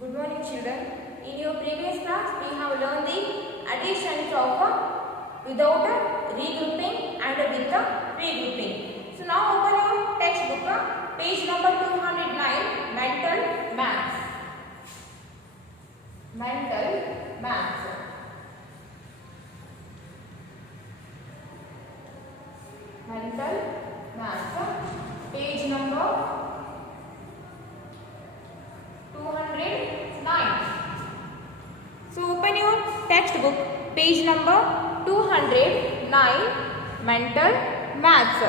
Good morning, children. In your previous class, we have learned the additions of without a regrouping and with a regrouping. So now open your textbook, page number 209, Mental Maths. Mental Maths. Mental Maths. Page number 209. So open your textbook, page number 209, Mental Maths.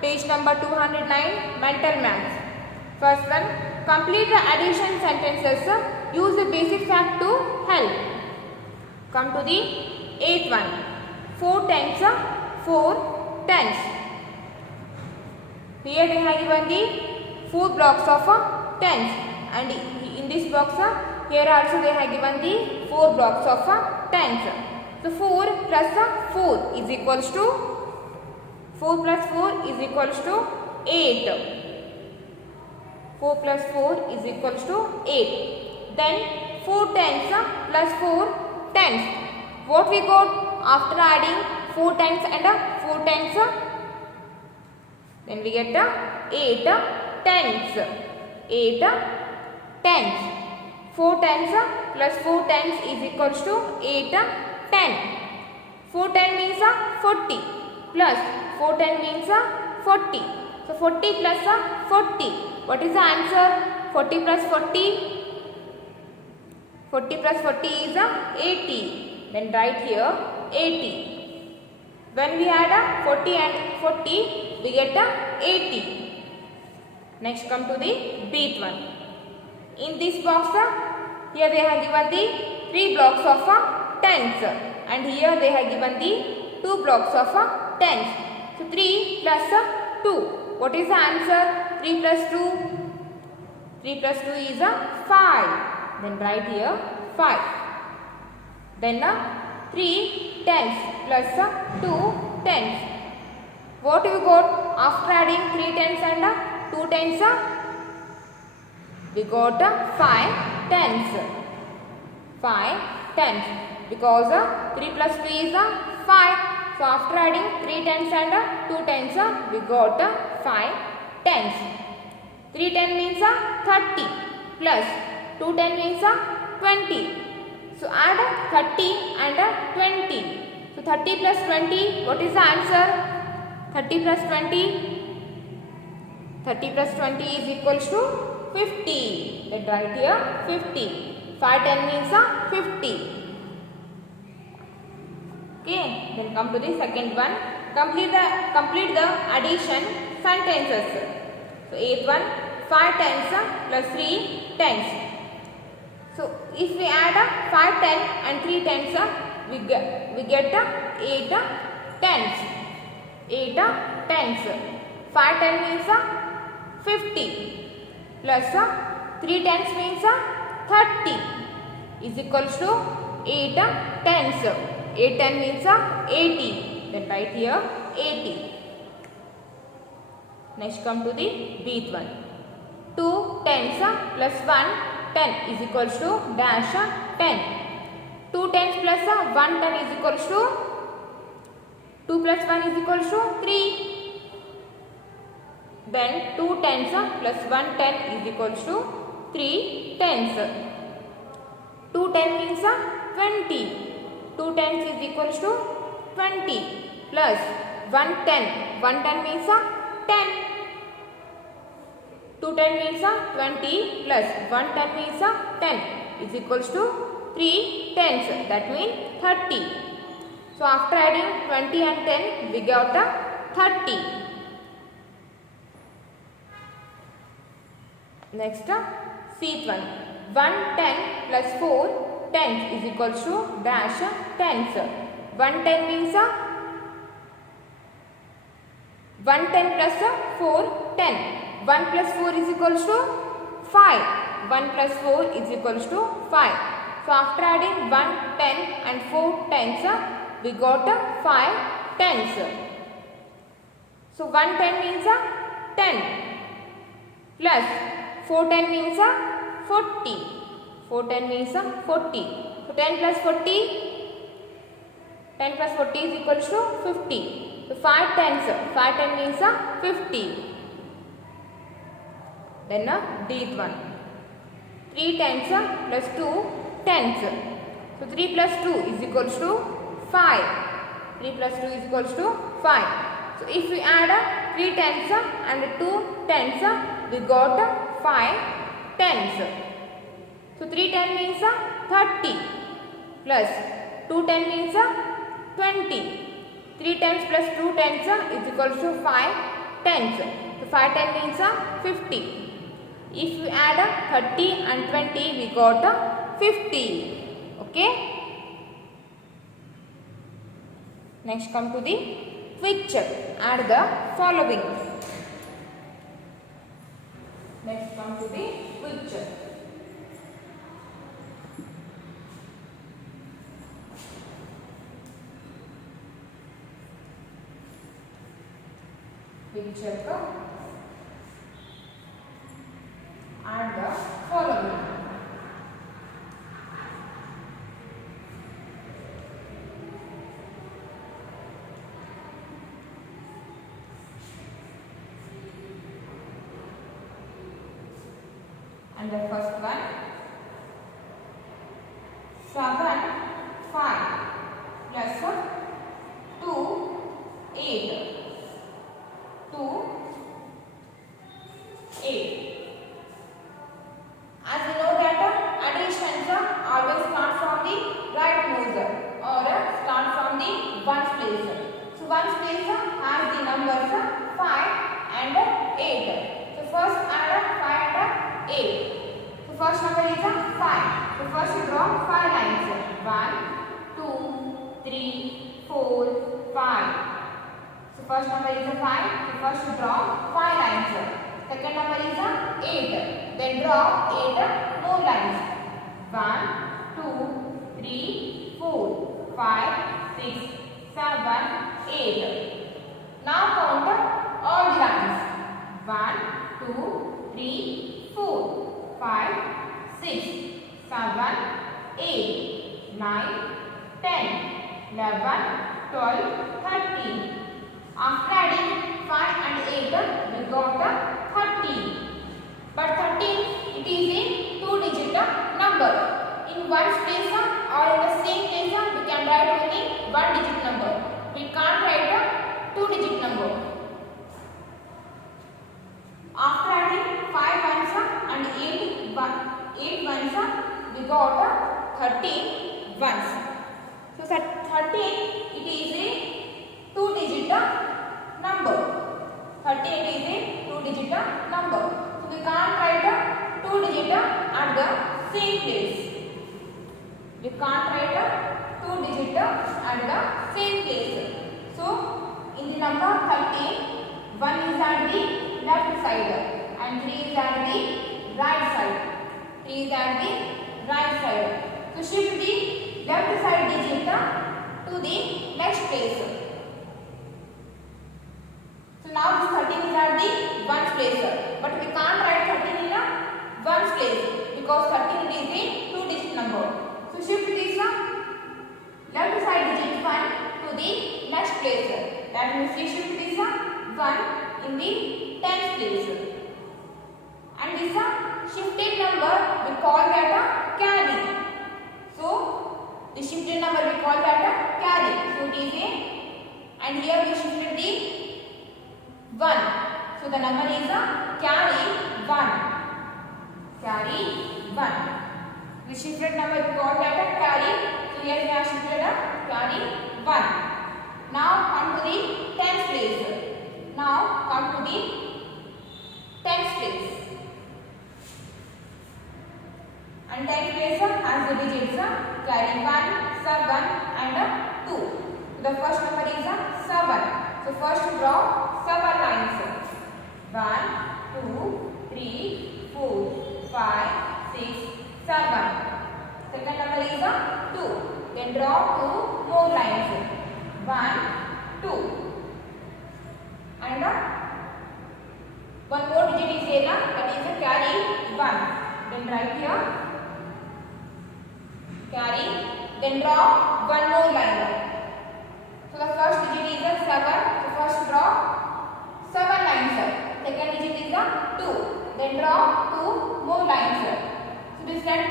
Page number 209, Mental Maths. First one, complete the addition sentences. Use the basic fact to help. Come to the 8th one. 4 times 4 tens. Here they have given the 4 blocks of tens, and in this box here also they have given the 4 blocks of tens. So 4 plus 4 is equals to 4 plus 4 is equals to 8. 4 plus 4 is equals to 8. Then 4 tens plus 4 tens. What we got after adding 4 tens and 4 tens? Then we get 8 tens. 8 tens. 4 tens plus 4 tens is equals to 8 10. 4 10 means 40 plus 4 10 means 40. So 40 plus 40. What is the answer? 40 plus 40. 40 plus 40 is 80. Then write here 80. When we add 40 and 40, we get 80. Next come to the bth one. In this box, here they have given the 3 blocks of tens, and here they have given the 2 blocks of tens. So 3 plus 2. What is the answer? 3 plus 2. 3 plus 2 is 5. Then write here 5. Then 3 tens plus 2 tens. What you got after adding 3 tens and 2 tens? We got 5 tens. 5 tens. Because 3 plus 3 is 5. So after adding 3 tens and 2 tens, we got 5 tens. 3 10 means 30 plus 2 10 means 20. So add 30 and 20. So 30 plus 20, what is the answer? 30 plus 20. 30 plus 20 is equals to 50. Let write here 50. 5 10 means 50. Okay. Then come to the second one. Complete the addition sentences. So 8th one, 5 tens plus 3 tens. So if we add 5 10 and 3 tens, we get 8 tens. 8 tens. 5 10 means 50 plus 3 tens means 30 is equals to 8 tens. 8 10 means 80. Then write here 80. Next come to the bth one. 2 tens plus 1 10 is equals to dash 10. 2 tens plus 1 10 is equals to 2 plus 1 is equals to 3. Then 2 tens plus 1 10 is equals to 3 tens. 2 10 means 20. 2 tens is equals to 20 plus 1 10. 1 10 means 10. 2 10 means 20 plus 1 10 means 10 is equals to 3 tens. That means 30. So after adding 20 and 10, we got 30. Next, sixth one. 1 10 plus 4 tens is equals to dash tens. 1 10 means 1 10 plus 4 10. 1 plus 4 is equals to 5. 1 plus 4 is equals to 5. So after adding 1 10 and 4 tens, we got 5 tens. So 1 10 means 10 plus 4 10 means 40. 4 10 means 40. So 10 plus 40, 10 plus 40 is equal to 50. So 5 tens, 5 10 means 50. Then D one. 3 tens plus 2 tens. So 3 plus 2 is equal to 5. 3 plus 2 is equal to 5. So if we add 3 tens and 2 tens, we got 5 tens. So 3 10 means 30 plus 2 10 means 20. 3 tens plus 2 tens is equal to 5 tens. So 5 10 means 50. If we add 30 and 20, we got 50. Okay. Next come to the quick check. Add the following. Next come to the quick check. Quick check. Add the following. And the first one, 7 5 plus 2 8. 2 8. As we know that additions always start from the right moves or start from the ones place. So ones place has the numbers 5 and 8. So first add 5 and 8. So first number is 5. So first you draw 5 lines. 1, 2, 3, 4, 5. So first number is 5. So first you draw 5 lines. Second number is 8. Then draw 8 more lines. 1, 2, 3, 4, 5, 6, 7, 8. Now count all the lines. 1, 2, 3, 4, 5, 6, 7, 8, 9, 10, 11, 12, 13. After adding 5 and 8, we got 13. But 13, it is a 2-digit number. In ones place or in the same place, we can write only 1-digit number. We can't write a 2-digit number. After adding 5 ones and 8 ones, we got 13 ones. So 13, it is a 2-digit number. 13 is a 2-digit number. So we can't write a 2-digit at the same place. We can't write a 2-digit at the same place. So in the number 13, 1 is at the left side and 3 is at the right side. 3 is at the right side. So shift the left side digit to the next place. So now this 13 is at the ones place, but we can't write 13 in a ones place because 13 is a 2-digit number. So shift this left side digit 1 to the next place. That means we shift this 1 in the tens place. And this shifted number we call that a carry. So the shifted number we call that a carry. So it is a, and here we shifted the 1. So the number is a carry 1. Carry 1. The shifted number we call that a carry. So here we have shifted a carry 1. Now come to the tens place. Now come to the tens place. And tens place has the digits carry 1, 7 and 2. The first number is 7. So first draw 7 lines. 1, 2, 3, 4, 5, 6, 7. Second number is 2. Then draw 2 more lines. 1, 2. And one more digit is here, that is a carry 1. Then write here carry. Then draw one more line. So the first digit is a 7. So first draw 7 lines. Second digit is a 2. Then draw 2 more lines. So this tens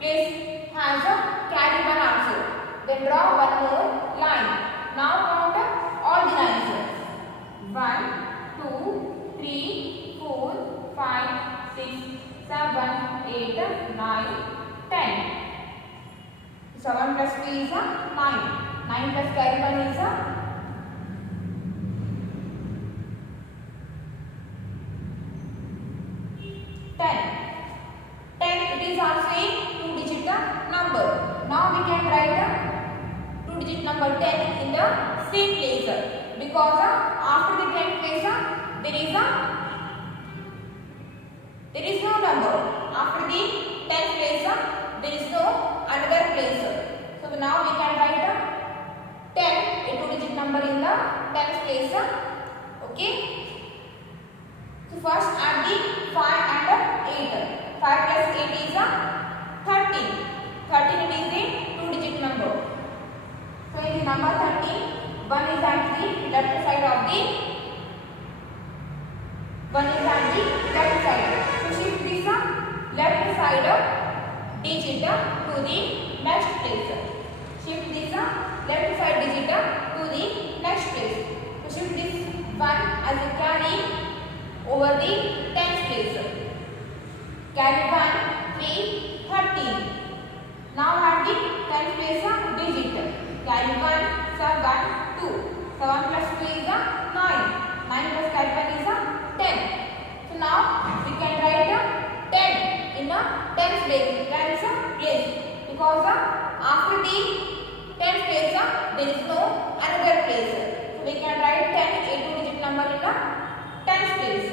place has a carry one also. Then draw one more line. Now count all the lines. 1, 2, 3, 4, 5, 6, 7, 8, 9, 10. 7 plus 2 is a 9. 9 plus carry 1 is a 10. 10 it is also a 2-digit number. Now we can write the 2-digit number 10 in the same place because after the 10th place there is no number. After the 10th place there is no another place. So now we can write 10 a 2-digit number in the 10th place. Okay. So first add the 5 and 8. 5 plus 8 is 13. 13 it is a 2-digit number. So in the number 13, 1 is at the left side of the 1 is at the left side. So shift this left side digit to the next place. Shift this left side digit to the next place. So shift this 1 as a carry over the 10th place. Carry 1, 3, 13. Now add the 10th place digit. Carry 1, 7, 2. 7 plus 2 is 9. 9 plus carry 1 is 10. So now we can write 10 in the 10th place because after the 10th place there is no another place. So we can write 10 a 2-digit number in the 10th place.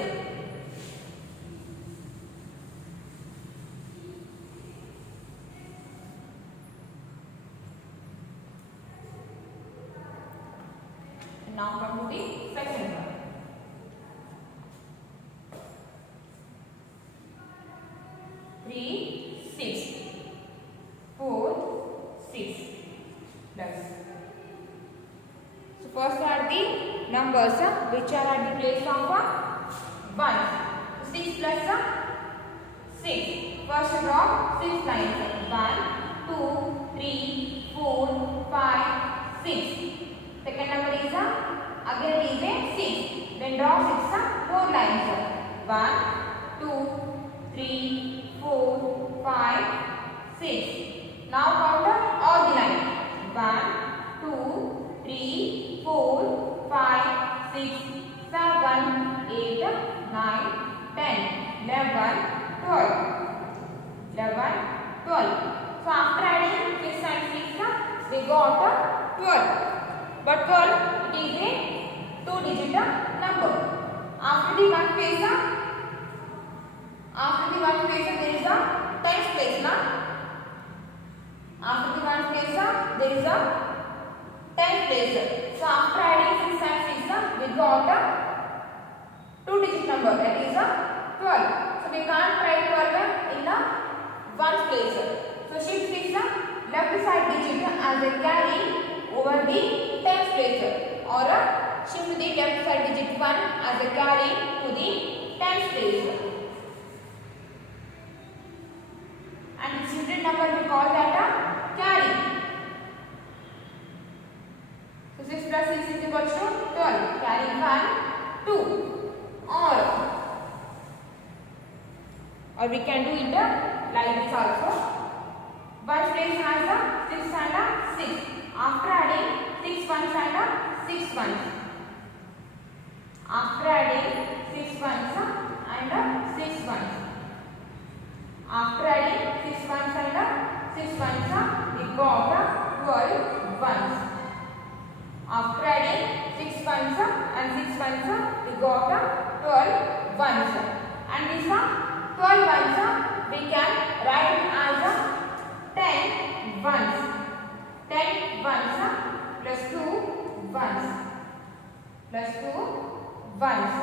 Now come to the second one. 3, 6, 4, 6 plus. So first are the numbers which are at the place of 1. 6 plus 6. First draw 6 lines. 1, 2, 3, 4, 5, 6. Second number is again it is a 6. Then draw 6 more lines. 1, 2, 3, 4, 5, 6. Now count all the lines. 1, 2, 3, 4, 5, 6, 7, 8, 9, 10, 11, 12. 11, 12. So after adding 6 and 6, we got 12. But 12 it is a 2-digit number. After the 1 place there is a 10th place now. After the 1 place there is a 10th place. So after adding 6 and 6 we got a 2-digit number, that is a 12. So we can't write 12 in the 1st place. So shift 6 left side digit as a carry over the 10th place, or shift the left side digit 1 as a carry to the 10th place. And the shifted number we call that a carry. So 6 plus 6 is equal to 12. Carry 1, 2. Or we can do it like this also. 1 place has a 6 and a 6. After adding 6 ones and 6 ones. After adding 6 ones and 6 ones. After adding 6 ones and 6 ones, we got 12 ones. After adding 6 ones and 6 ones, we got 12 ones. And this 12 ones we can write as 10 ones. 10 ones plus 2 ones plus 2 ones.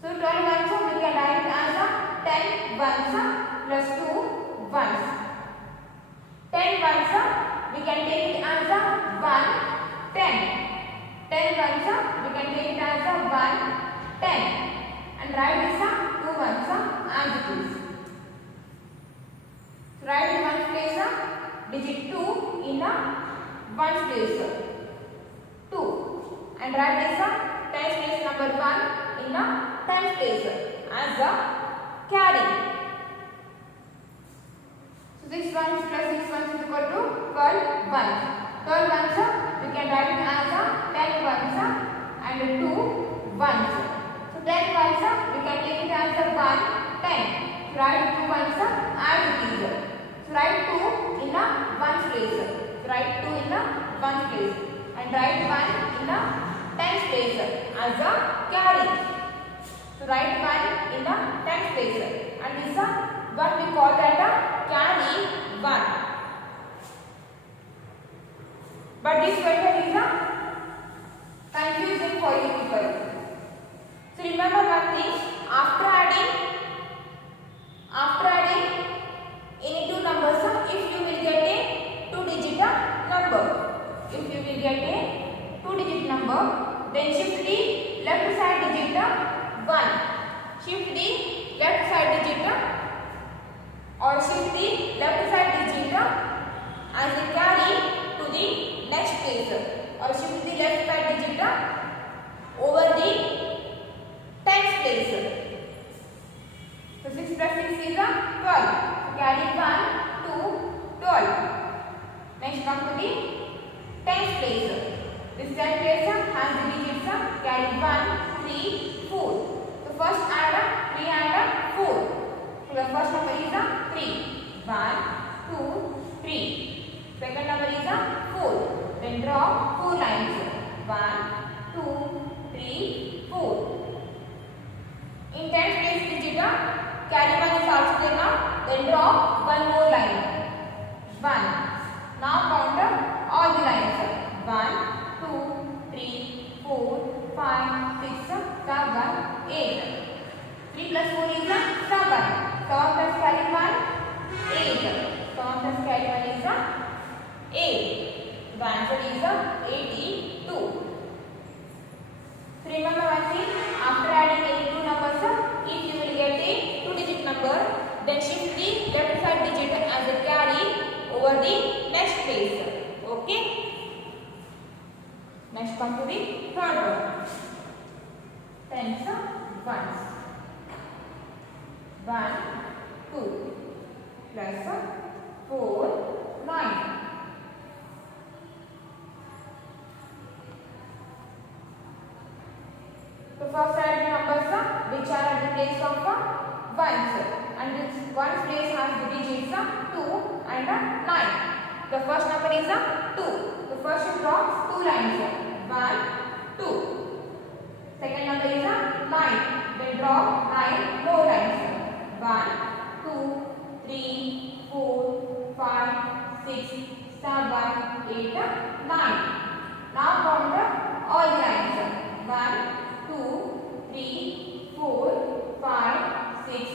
So 12 ones we can write as 10 ones plus 2 ones. can take it as a 1, 10. 10 ones we can take it as a 1, 10. And write this 2 ones as it is. So write in ones place digit 2 in the ones place 2. And write this tens place number 1 in the tens place as a carry. So 6 ones plus 6 ones is equal to 12 ones. 12 ones we can write it as a 10 ones and 2 ones. So 10 ones we can take it as a 1, 10. So write 2 ones as it is. So write 2 in the ones place. So write 2 in the ones place and write 1 in the tens place as a carry. So write 1 in the tens place and this what we call that a carry 1. But this question is confusing for you people. So remember one thing, after adding any two numbers, if you will get a 2-digit number, then shift the left side digit 1, shift the left side digit or shift the left side digit as a carry to the next place or shift the left side digit over the tens place. So 6 plus 6 is 12. So carry 1 to 12. Next come to the tens place. This tens place has the digits carry 1, 3, 4. So first add 3 and 4. So the first number is 3. 1, 2, 3. Second number is 4. Then draw 4 lines. 1, 2, 3, 4. In tens place digit, carry 1 is also there now. Then draw 1 more line. 1. Now count all the lines. 1, 2, 3, 4, 5, 6, 7, 8. 3 plus 4 is 7. 7 plus carry 1, 8. 7 plus carry 1 is 8. The answer is 82. So remember one thing, after adding any two numbers, if you will get a 2-digit number, then shift the left side digit as a carry over the next place. Okay? Next come to the third one. Tens ones. 1, 2 plus 4, 9. So first add the numbers which are at the place of ones, and this ones place has the digits 2 and 9. The first number is 2. So first you draw 2 lines. 1, 2. Second number is 9. Then draw 9 more lines. 1, 2, 3, 4, 5, 6, 7, 8, 9. Now count all the lines. 1, 2, 3, 4, 5, 6,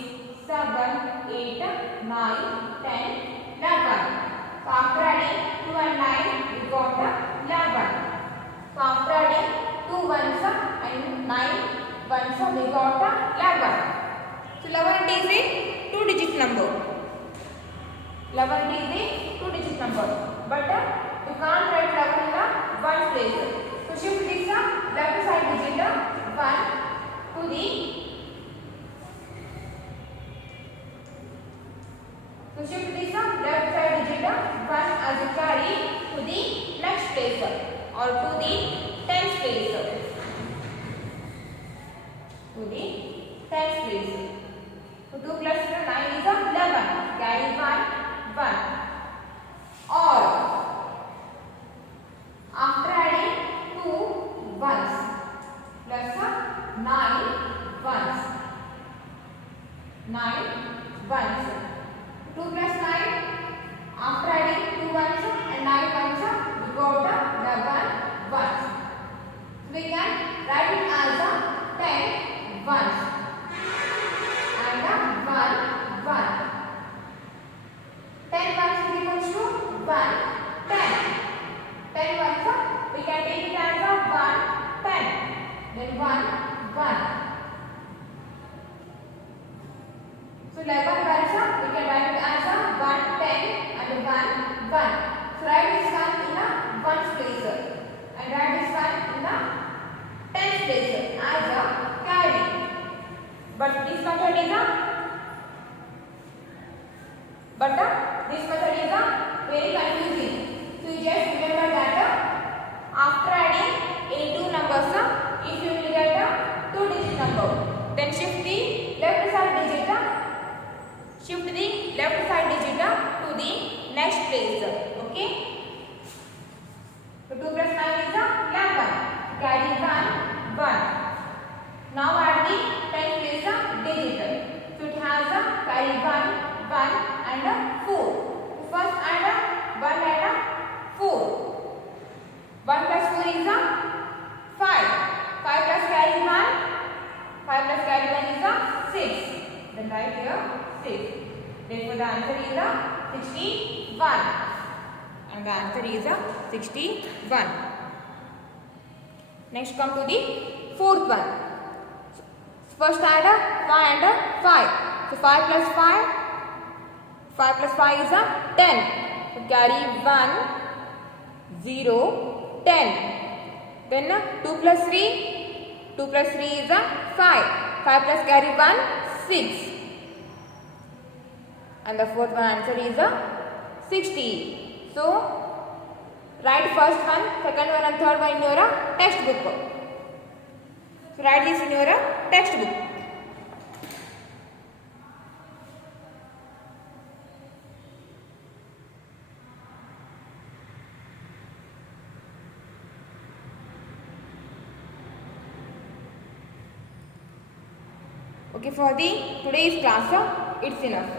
7, 8, 9, 10, 11. So after adding 2 and 9, we got 11. So after adding 2 ones and 9 ones, we got 11. So 11 is a 2-digit number. 11 is a 2-digit number. But you can't write 11 in the ones place. So shift this left side digit 1 to the left side digit 1 as a carry to the next place or to the tens place. To the tens place. So 2 plus 9 is 11. Carry 1, 1. Or after adding 2 ones plus 9 ones. 9 ones. 2 plus 9, after adding 2 ones and 9 ones, we got 11 ones. So we can write it as 10 ones and 1, 1. 10 ones is equals to 1, 10. 11 ones, we can write it as a 1, 10 and 1, 1. So write this one in the ones place and write this one in the tens place as a carry. But this method is a very confusing. So you just remember that after adding any two numbers, if you will get a 2-digit number, then shift the left side digit to the next place. Okay. So 2 plus 9 is 11. Carry 1, 1. Now add the 10 place digit. So it has a carry 1, 1 and 4. First add 1 and 4. 1 plus 4 is 5. 5 plus carry 1. 5 plus carry 1 is 6. Then write here 6. Therefore the answer is 61. And the answer is 61. Next come to the fourth one. First add 5 and 5. So 5 plus 5. 5 plus 5 is 10. So carry 1, 0, 10. Then 2 plus 3. 2 plus 3 is 5. 5 plus carry 1, 6. And the fourth one answer is 60. So write first one, second one and third one in your textbook. So write this in your textbook. Okay, for the today's class, it's enough.